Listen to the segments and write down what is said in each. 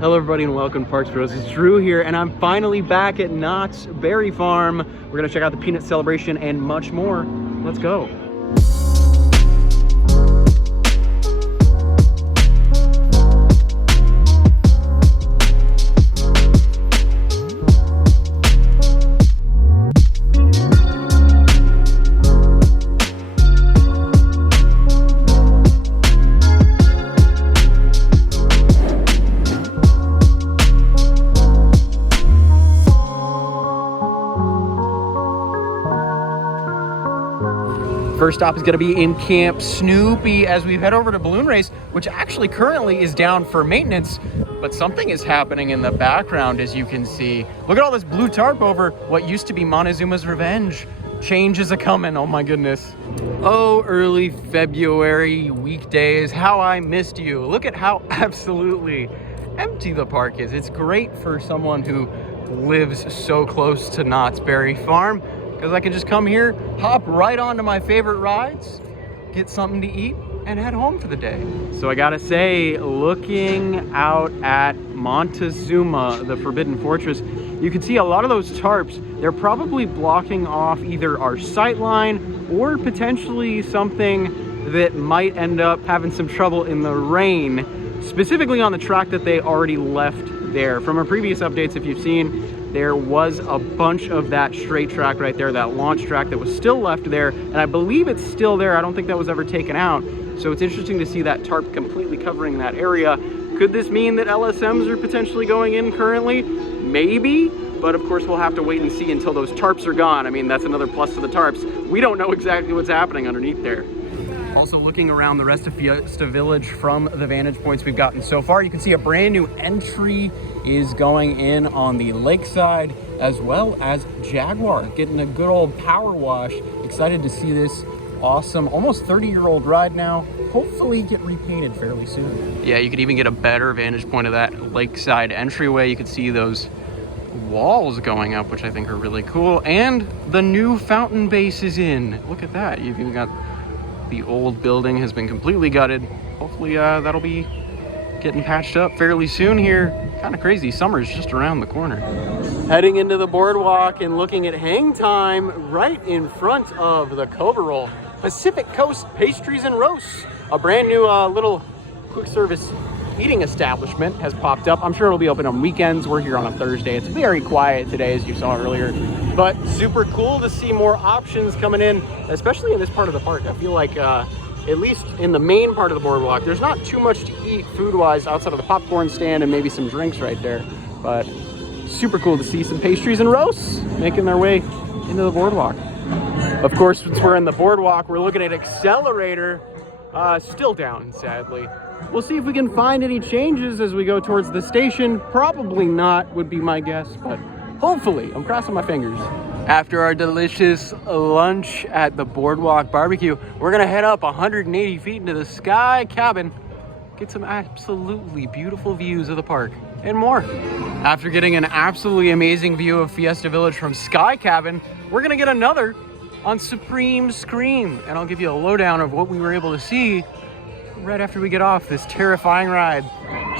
Hello everybody and welcome to Parks Bros. It's Drew here and I'm finally back at Knott's Berry Farm. We're gonna check out the peanut celebration and much more. Let's go. First stop is going to be in Camp Snoopy as we head over to Balloon Race, which actually currently is down for maintenance, but something is happening in the background as you can see. Look at all this blue tarp over what used to be MonteZOOma's Revenge. Change is a-coming, oh my goodness. Oh, early February weekdays, how I missed you. Look at how absolutely empty the park is. It's great for someone who lives so close to Knott's Berry Farm, because I can just come here, hop right onto my favorite rides, get something to eat, and head home for the day. So I gotta say, looking out at MonteZOOMa, the Forbidden Fortress, you can see a lot of those tarps, they're probably blocking off either our sight line or potentially something that might end up having some trouble in the rain, specifically on the track that they already left there. From our previous updates, if you've seen, there was a bunch of that straight track right there, that launch track that was still left there, and I believe it's still there. I don't think that was ever taken out. So it's interesting to see that tarp completely covering that area. Could this mean that LSMs are potentially going in currently? Maybe, but of course we'll have to wait and see until those tarps are gone. I mean, that's another plus to the tarps. We don't know exactly what's happening underneath there. Also looking around the rest of Fiesta Village from the vantage points we've gotten so far, you can see a brand new entry is going in on the lakeside, as well as Jaguar getting a good old power wash. Excited to see this awesome, almost 30-year-old ride now, hopefully get repainted fairly soon. Yeah, you could even get a better vantage point of that lakeside entryway. You could see those walls going up, which I think are really cool. And the new fountain base is in. Look at that. You've even got the old building has been completely gutted. Hopefully that'll be getting patched up fairly soon here. Kind of crazy, summer's just around the corner. Heading into the boardwalk and looking at hang time right in front of the Cobra Roll. Pacific Coast Pastries and Roasts, a brand new little quick service eating establishment has popped up. I'm sure it'll be open on weekends. We're here on a Thursday. It's very quiet today, as you saw earlier, but super cool to see more options coming in, especially in this part of the park. I feel like at least in the main part of the boardwalk, there's not too much to eat food-wise outside of the popcorn stand and maybe some drinks right there, but super cool to see some pastries and roasts making their way into the boardwalk. Of course, since we're in the boardwalk, we're looking at Accelerator, still down, sadly. We'll see if we can find any changes as we go towards the station. Probably not, would be my guess, but hopefully, I'm crossing my fingers. After our delicious lunch at the Boardwalk Barbecue, we're gonna head up 180 feet into the Sky Cabin, get some absolutely beautiful views of the park and more. After getting an absolutely amazing view of Fiesta Village from Sky Cabin, we're gonna get another on Supreme Scream, and I'll give you a lowdown of what we were able to see right after we get off this terrifying ride.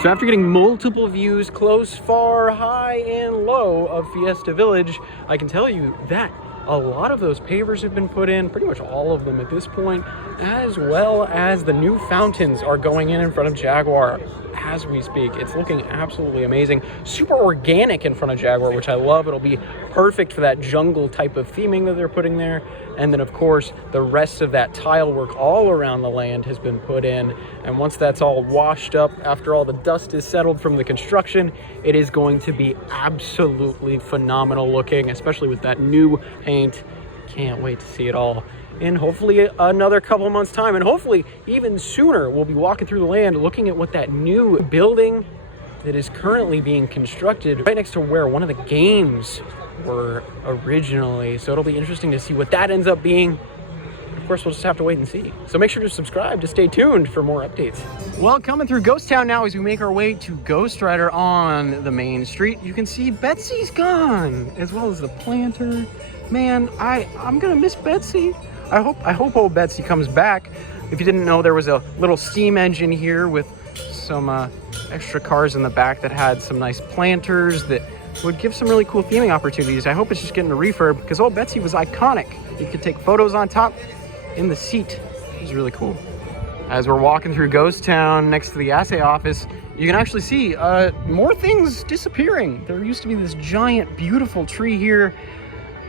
So after getting multiple views, close, far, high, and low of Fiesta Village, I can tell you that a lot of those pavers have been put in, pretty much all of them at this point, as well as the new fountains are going in front of Jaguar as we speak. It's looking absolutely amazing. Super organic in front of Jaguar, which I love. It'll be perfect for that jungle type of theming that they're putting there. And then of course, the rest of that tile work all around the land has been put in. And once that's all washed up, after all the dust is settled from the construction, it is going to be absolutely phenomenal looking, especially with that new paint. Can't wait to see it all in hopefully another couple of months' time, and hopefully even sooner. We'll be walking through the land looking at what that new building that is currently being constructed right next to where one of the games were originally. So it'll be interesting to see what that ends up being. Of course, we'll just have to wait and see. So make sure to subscribe to stay tuned for more updates. Well, coming through Ghost Town now as we make our way to Ghost Rider on the main street, you can see Betsy's gone, as well as the planter. Man, I'm gonna miss Betsy. I hope old Betsy comes back. If you didn't know, there was a little steam engine here with some extra cars in the back that had some nice planters that would give some really cool theming opportunities. I hope it's just getting a refurb because old Betsy was iconic. You could take photos on top in the seat. It was really cool. As we're walking through Ghost Town next to the assay office, you can actually see more things disappearing. There used to be this giant, beautiful tree here.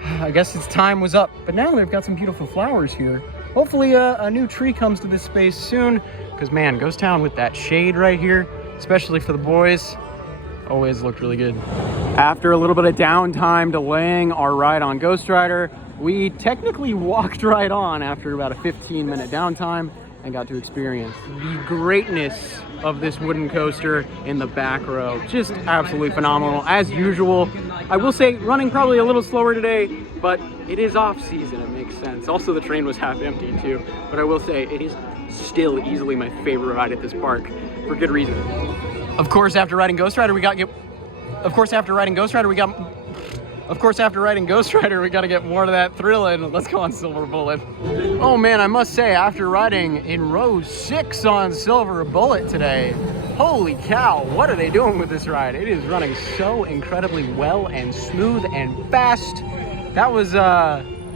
I guess its time was up, but now they've got some beautiful flowers here. Hopefully a new tree comes to this space soon, because man, Ghost Town with that shade right here, especially for the boys, always looked really good. After a little bit of downtime delaying our ride on Ghost Rider, we technically walked right on after about a 15-minute downtime and got to experience the greatness of this wooden coaster in the back row. Just absolutely phenomenal, as usual. I will say, running probably a little slower today, but it is off season, it makes sense. Also, the train was half empty too, but I will say it is still easily my favorite ride at this park for good reason. Of course, after riding Ghost Rider, we got to get more of that thrill in. Let's go on Silver Bullet. Oh man, I must say, after riding in row 6 on Silver Bullet today, holy cow, what are they doing with this ride? It is running so incredibly well and smooth and fast. That was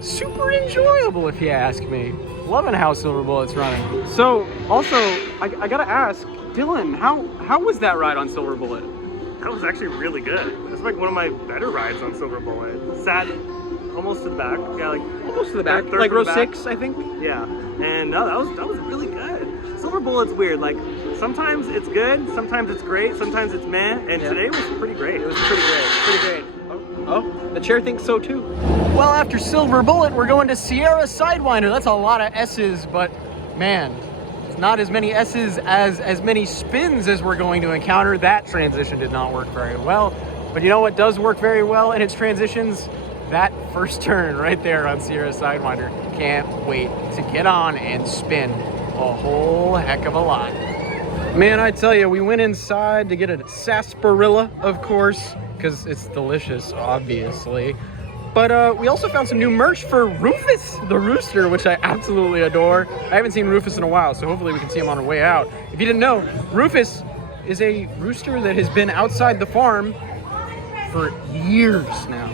super enjoyable, if you ask me. Loving how Silver Bullet's running. So, also, I gotta ask, Dylan, how was that ride on Silver Bullet? That was actually really good. It's like one of my better rides on Silver Bullet. Sat almost to the back. Yeah, like almost to the back. Like row 6, I think. Yeah, and no, that was really good. Silver Bullet's weird. Like sometimes it's good, sometimes it's great, sometimes it's meh. And today was pretty great. It was pretty great. Oh, the chair thinks so too. Well, after Silver Bullet, we're going to Sierra Sidewinder. That's a lot of S's, but man, not as many S's as many spins as we're going to encounter. That transition did not work very well. But you know what does work very well in its transitions? That first turn right there on Sierra Sidewinder. Can't wait to get on and spin a whole heck of a lot. Man, I tell you, we went inside to get a sarsaparilla, of course, because it's delicious, obviously. But we also found some new merch for Rufus the rooster, which I absolutely adore. I haven't seen Rufus in a while, so hopefully we can see him on our way out. If you didn't know, Rufus is a rooster that has been outside the farm for years now.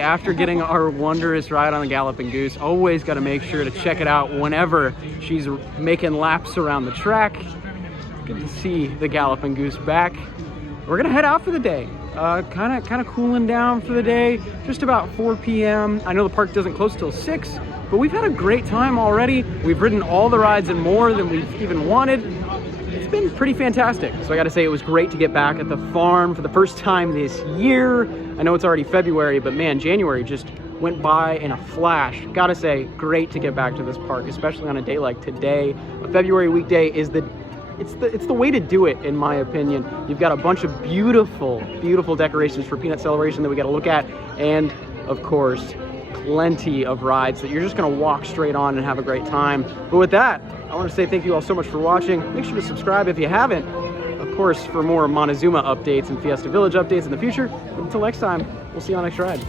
After getting our wondrous ride on the Galloping Goose, always got to make sure to check it out whenever she's making laps around the track. Good to see the Galloping Goose back. We're gonna head out for the day. Kind of cooling down for the day. Just about 4 p.m. I know the park doesn't close till 6, but we've had a great time already. We've ridden all the rides and more than we've even wanted. It's been pretty fantastic. So I gotta say, it was great to get back at the farm for the first time this year. I know it's already February, but man, January just went by in a flash. Gotta say, great to get back to this park, especially on a day like today. A February weekday is it's the way to do it, in my opinion. You've got a bunch of beautiful, beautiful decorations for Peanut Celebration that we gotta look at, and of course, plenty of rides that you're just gonna walk straight on and have a great time. But with that, I want to say thank you all so much for watching. Make sure to subscribe if you haven't. Of course, for more MonteZOOMa updates and Fiesta Village updates in the future. But until next time, we'll see you on the next ride.